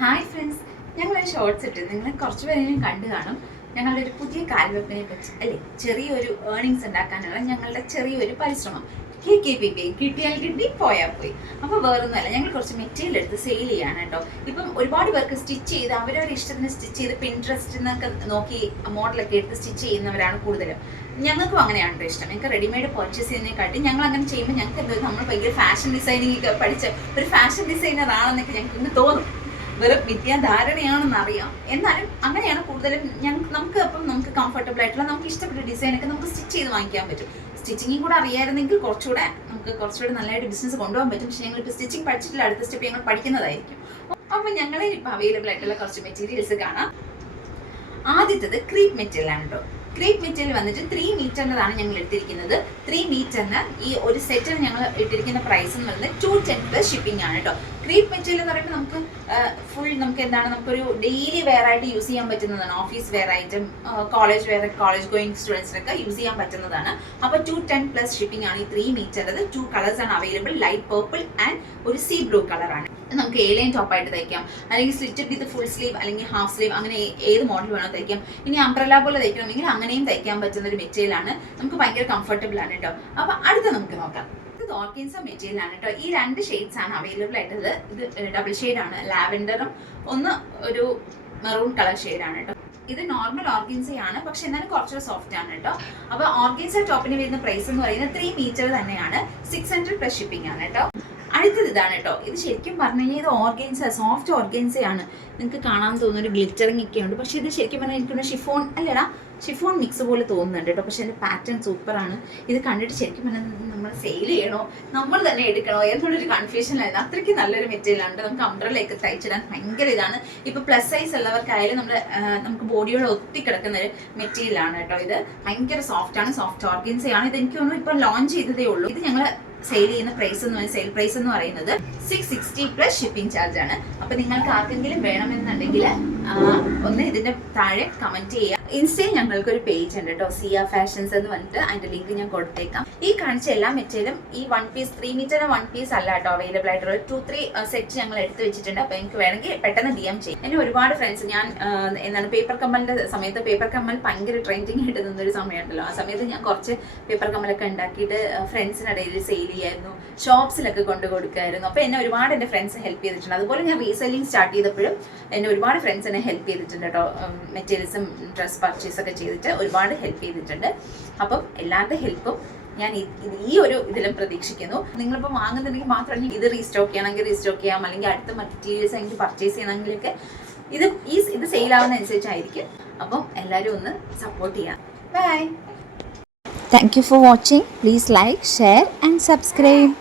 Hi friends, ഞങ്ങളൊരു shorts ഇട്ട് നിങ്ങൾ കുറച്ച് പേരെങ്കിലും കണ്ടു കാണും. ഞങ്ങളുടെ ഒരു പുതിയ കാൽവെപ്പിനെ പറ്റി അല്ലേ, ചെറിയൊരു ഏർണിങ്സ് ഉണ്ടാക്കാനുള്ള ഞങ്ങളുടെ ചെറിയൊരു പരിശ്രമം. കിട്ടിയാൽ കിട്ടി, പോയാൽ പോയി. അപ്പോൾ വേറൊന്നുമല്ല, ഞങ്ങൾ കുറച്ച് മെറ്റീരിയൽ എടുത്ത് സെയിൽ ചെയ്യാണ് കേട്ടോ. ഇപ്പം ഒരുപാട് പേർക്ക് സ്റ്റിച്ച് ചെയ്ത് അവരവരുടെ ഇഷ്ടത്തിന് സ്റ്റിച്ച് ചെയ്ത് പിൻട്രസ്റ്റിൽ നിന്നൊക്കെ നോക്കി മോഡലൊക്കെ എടുത്ത് സ്റ്റിച്ച് ചെയ്യുന്നവരാണ് കൂടുതലും. ഞങ്ങൾക്കും അങ്ങനെയാണ് ഇഷ്ടം. ഞങ്ങൾക്ക് റെഡിമെയ്ഡ് പർച്ചേസ് ചെയ്യുന്നതിനെക്കാട്ടി ഞങ്ങൾ അങ്ങനെ ചെയ്യുമ്പോൾ ഞങ്ങൾക്ക് എന്തോ നമ്മൾ ഭയങ്കര ഫാഷൻ ഡിസൈനിങ് ഒക്കെ പഠിച്ച ഒരു ഫാഷൻ ഡിസൈനർ ആണെന്നൊക്കെ ഞങ്ങൾക്ക് ഇന്ന് തോന്നും. വെറും വിദ്യാധാരണയാണെന്ന് അറിയാം, എന്നാലും അങ്ങനെയാണ് കൂടുതലും നമുക്ക് കംഫർട്ടബിൾ ആയിട്ടുള്ള നമുക്ക് ഇഷ്ടപ്പെട്ട ഡിസൈനൊക്കെ നമുക്ക് സ്റ്റിച്ച് ചെയ്ത് വാങ്ങിക്കാൻ പറ്റും. സ്റ്റിച്ചിങ്ങും കൂടെ അറിയാമായിരുന്നെങ്കിൽ കുറച്ചുകൂടെ നല്ലതായിട്ട് ബിസിനസ് കൊണ്ടുപോകാൻ പറ്റും. പക്ഷേ ഞങ്ങളിപ്പോൾ സ്റ്റിച്ചിങ് പഠിച്ചിട്ടില്ല, അടുത്ത സ്റ്റെപ്പ് ഞങ്ങൾ പഠിക്കുന്നതായിരിക്കും. അപ്പം ഞങ്ങൾ ഇപ്പോൾ അവൈലബിൾ ആയിട്ടുള്ള കുറച്ച് മെറ്റീരിയൽസ് കാണാം. ആദ്യത്തത് ക്രീപ്പ് മെറ്റീരിയൽ ആണ് കേട്ടോ. ക്രീപ്പ് മെറ്റീരിയൽ വന്നിട്ട് 3 മീറ്ററിൻ്റെതാണ് ഞങ്ങൾ എടുത്തിരിക്കുന്നത്. 3 മീറ്ററിന് ഈ ഒരു സെറ്റിന് ഞങ്ങൾ ഇട്ടിരിക്കുന്ന പ്രൈസ് എന്ന് പറയുന്നത് 210 പ്ലസ് ഷിപ്പിംഗ് ആണ് കേട്ടോ. ക്രീപ്പ് മെറ്റീരിയൽ എന്ന് പറയുമ്പോൾ നമുക്കൊരു ഡെയിലി വെയർ ആയിട്ട് യൂസ് ചെയ്യാൻ പറ്റുന്നതാണ്. ഓഫീസ് വെയർ ആയിട്ടും കോളേജ് ഗോയിങ് സ്റ്റുഡൻസിനൊക്കെ യൂസ് ചെയ്യാൻ പറ്റുന്നതാണ്. അപ്പോൾ 210 പ്ലസ് ഷിപ്പിംഗ് ആണ് ഈ 3 മീറ്ററിൽ. 2 കളേഴ്സ് ആണ് അവൈലബിൾ, ലൈറ്റ് പർപ്പിൾ ആൻഡ് ഒരു സീ ബ്ലൂ കളറാണ്. നമുക്ക് A-ലൈൻ ടോപ്പായിട്ട് തയ്ക്കാം, അല്ലെങ്കിൽ സ്ലിറ്റഡ് വിത്ത് ഫുൾ സ്ലീവ് അല്ലെങ്കിൽ ഹാഫ് സ്ലീവ്, അങ്ങനെ ഏത് മോഡൽ വേണോ തയ്ക്കാം. ഇനി അംബ്രല പോലെ തയ്ക്കണമെങ്കിൽ അങ്ങനെയും തയ്ക്കാൻ പറ്റുന്ന ഒരു മെറ്റീരിയൽ ആണ്. നമുക്ക് ഭയങ്കര കംഫർട്ടബിൾ ആണ് കേട്ടോ. അപ്പൊ അടുത്ത നമുക്ക് നോക്കാം. ഇത് ഓർഗൻസ മെറ്റീരിയൽ ആണ് കേട്ടോ. ഈ 2 ഷെയ്ഡ്സ് ആണ് അവൈലബിൾ ആയിട്ടുള്ളത്. ഇത് ഡബിൾ ഷെയ്ഡ് ആണ്, ലാവെൻഡറും ഒരു മെറൂൺ കളർ ഷെയ്ഡാണ് കേട്ടോ. ഇത് നോർമൽ ഓർഗൻസയാണ്, പക്ഷെ എന്നാലും കുറച്ചുകൂടെ സോഫ്റ്റ് ആണ് കേട്ടോ. അപ്പൊ ഓർഗൻസ ടോപ്പിന് വരുന്ന പ്രൈസ് എന്ന് പറയുന്നത് 3 മീറ്റർ തന്നെയാണ്, 600 പ്ലസ് ഷിപ്പിംഗ് ആണ് കേട്ടോ. അടുത്തത് ഇതാണ് കേട്ടോ. ഇത് ശരിക്കും പറഞ്ഞു കഴിഞ്ഞാൽ ഇത് ഓർഗൻസ, സോഫ്റ്റ് ഓർഗൻസയാണ്. നിങ്ങൾക്ക് കാണാൻ തോന്നുന്ന ഒരു ഗ്ലിറ്ററിങ് ഒക്കെ ഉണ്ട്, പക്ഷെ ഇത് ശരിക്കും പറഞ്ഞാൽ എനിക്കൊന്ന് ഷിഫോൺ മിക്സ് പോലെ തോന്നുന്നുണ്ട് കേട്ടോ. പക്ഷെ അതിൻ്റെ പാറ്റേൺ സൂപ്പറാണ്. ഇത് കണ്ടിട്ട് ശരിക്കും പറഞ്ഞാൽ നമ്മൾ സെയിൽ ചെയ്യണോ നമ്മൾ തന്നെ എടുക്കണോ എന്നുള്ളൊരു കൺഫ്യൂഷനിലായിരുന്നു. അത്രയ്ക്ക് നല്ലൊരു മെറ്റീരിയലാണ്. നമുക്ക് അംബ്രലയൊക്കെ തയ്ച്ചിടാൻ ഭയങ്കര ഇതാണ്. ഇപ്പോൾ പ്ലസ് സൈസ് ഉള്ളവർക്കായാലും നമുക്ക് ബോഡിയോട് ഒത്തി കിടക്കുന്ന ഒരു മെറ്റീരിയലാണ് കേട്ടോ. ഇത് ഭയങ്കര സോഫ്റ്റ് ഓർഗൻസയാണ്. ഇത് എനിക്ക് തോന്നുന്നു ഇപ്പം ലോഞ്ച് ചെയ്തതേ ഉള്ളൂ. ഇത് ഞങ്ങൾ സെയിൽ ചെയ്യുന്ന സെയിൽ പ്രൈസ് എന്ന് പറയുന്നത് 660 പ്ലസ് ഷിപ്പിംഗ് ചാർജ് ആണ്. അപ്പൊ നിങ്ങൾക്ക് ആർക്കെങ്കിലും വേണമെന്നുണ്ടെങ്കിൽ ഒന്ന് ഇതിന്റെ താഴെ കമന്റ് ചെയ്യുക. ഇൻസ്റ്റയിൽ ഞങ്ങൾക്കൊരു പേജ് ഉണ്ട് കേട്ടോ, സിയ ഫാഷൻസ് എന്ന് പറഞ്ഞിട്ട്. അതിന്റെ ലിങ്ക് ഞാൻ കൊടുത്തേക്കാം. ഈ കാണിച്ച എല്ലാ മെറ്റീരിയലും ഈ 1 പീസ് 3 മീറ്റർ 1 പീസ് അല്ല കേട്ടോ അവൈലബിൾ ആയിട്ടുള്ള 2-3 സെറ്റ് ഞങ്ങൾ എടുത്ത് വെച്ചിട്ടുണ്ട്. അപ്പൊ എനിക്ക് വേണമെങ്കിൽ പെട്ടെന്ന് DM ചെയ്യും. എന്നെ ഒരുപാട് ഫ്രണ്ട്സ്, ഞാൻ പേപ്പർ കമ്മലിന്റെ സമയത്ത് പേപ്പർ കമ്മൽ ഭയങ്കര ട്രെൻഡിങ് ആയിട്ട് നിന്നൊരു സമയമുണ്ടല്ലോ. ആ സമയത്ത് ഞാൻ കുറച്ച് പേപ്പർ കമ്മലൊക്കെ ഉണ്ടാക്കിയിട്ട് ഫ്രണ്ട്സിനിടയിൽ സെയിൽ ചെയ്യായിരുന്നു, ഷോപ്സിലൊക്കെ കൊണ്ടു കൊടുക്കായിരുന്നു. അപ്പോൾ എന്നെ ഒരുപാട് എൻ്റെ ഫ്രണ്ട്സ് ഹെൽപ്പ് ചെയ്തിട്ടുണ്ട്. അതുപോലെ ഞാൻ റീസെല്ലിംഗ് സ്റ്റാർട്ട് ചെയ്തപ്പോഴും എന്നെ ഒരുപാട് ഫ്രണ്ട്സ് എന്നെ ഹെൽപ്പ് ചെയ്തിട്ടുണ്ട് കേട്ടോ. മെറ്റീരിയൽസും ഡ്രസ് പർച്ചേസ് ഒക്കെ ചെയ്തിട്ട് ഒരുപാട് ഹെൽപ്പ് ചെയ്തിട്ടുണ്ട്. അപ്പം എല്ലാവരുടെ ഹെൽപ്പും ഞാൻ ഈ ഒരു ഇതിലും പ്രതീക്ഷിക്കുന്നു. നിങ്ങളിപ്പോൾ വാങ്ങുന്നുണ്ടെങ്കിൽ മാത്രമല്ല, ഇത് റീസ്റ്റോക്ക് ചെയ്യണമെങ്കിൽ റീസ്റ്റോക്ക് ചെയ്യാം, അല്ലെങ്കിൽ അടുത്ത മെറ്റീരിയൽസ് എനിക്ക് പർച്ചേസ് ചെയ്യണമെങ്കിലൊക്കെ ഇത് സെയിൽ ആവുന്ന അനുസരിച്ചായിരിക്കും. അപ്പം എല്ലാവരും ഒന്ന് സപ്പോർട്ട് ചെയ്യാം. By. Thank you for watching. Please like, share and subscribe.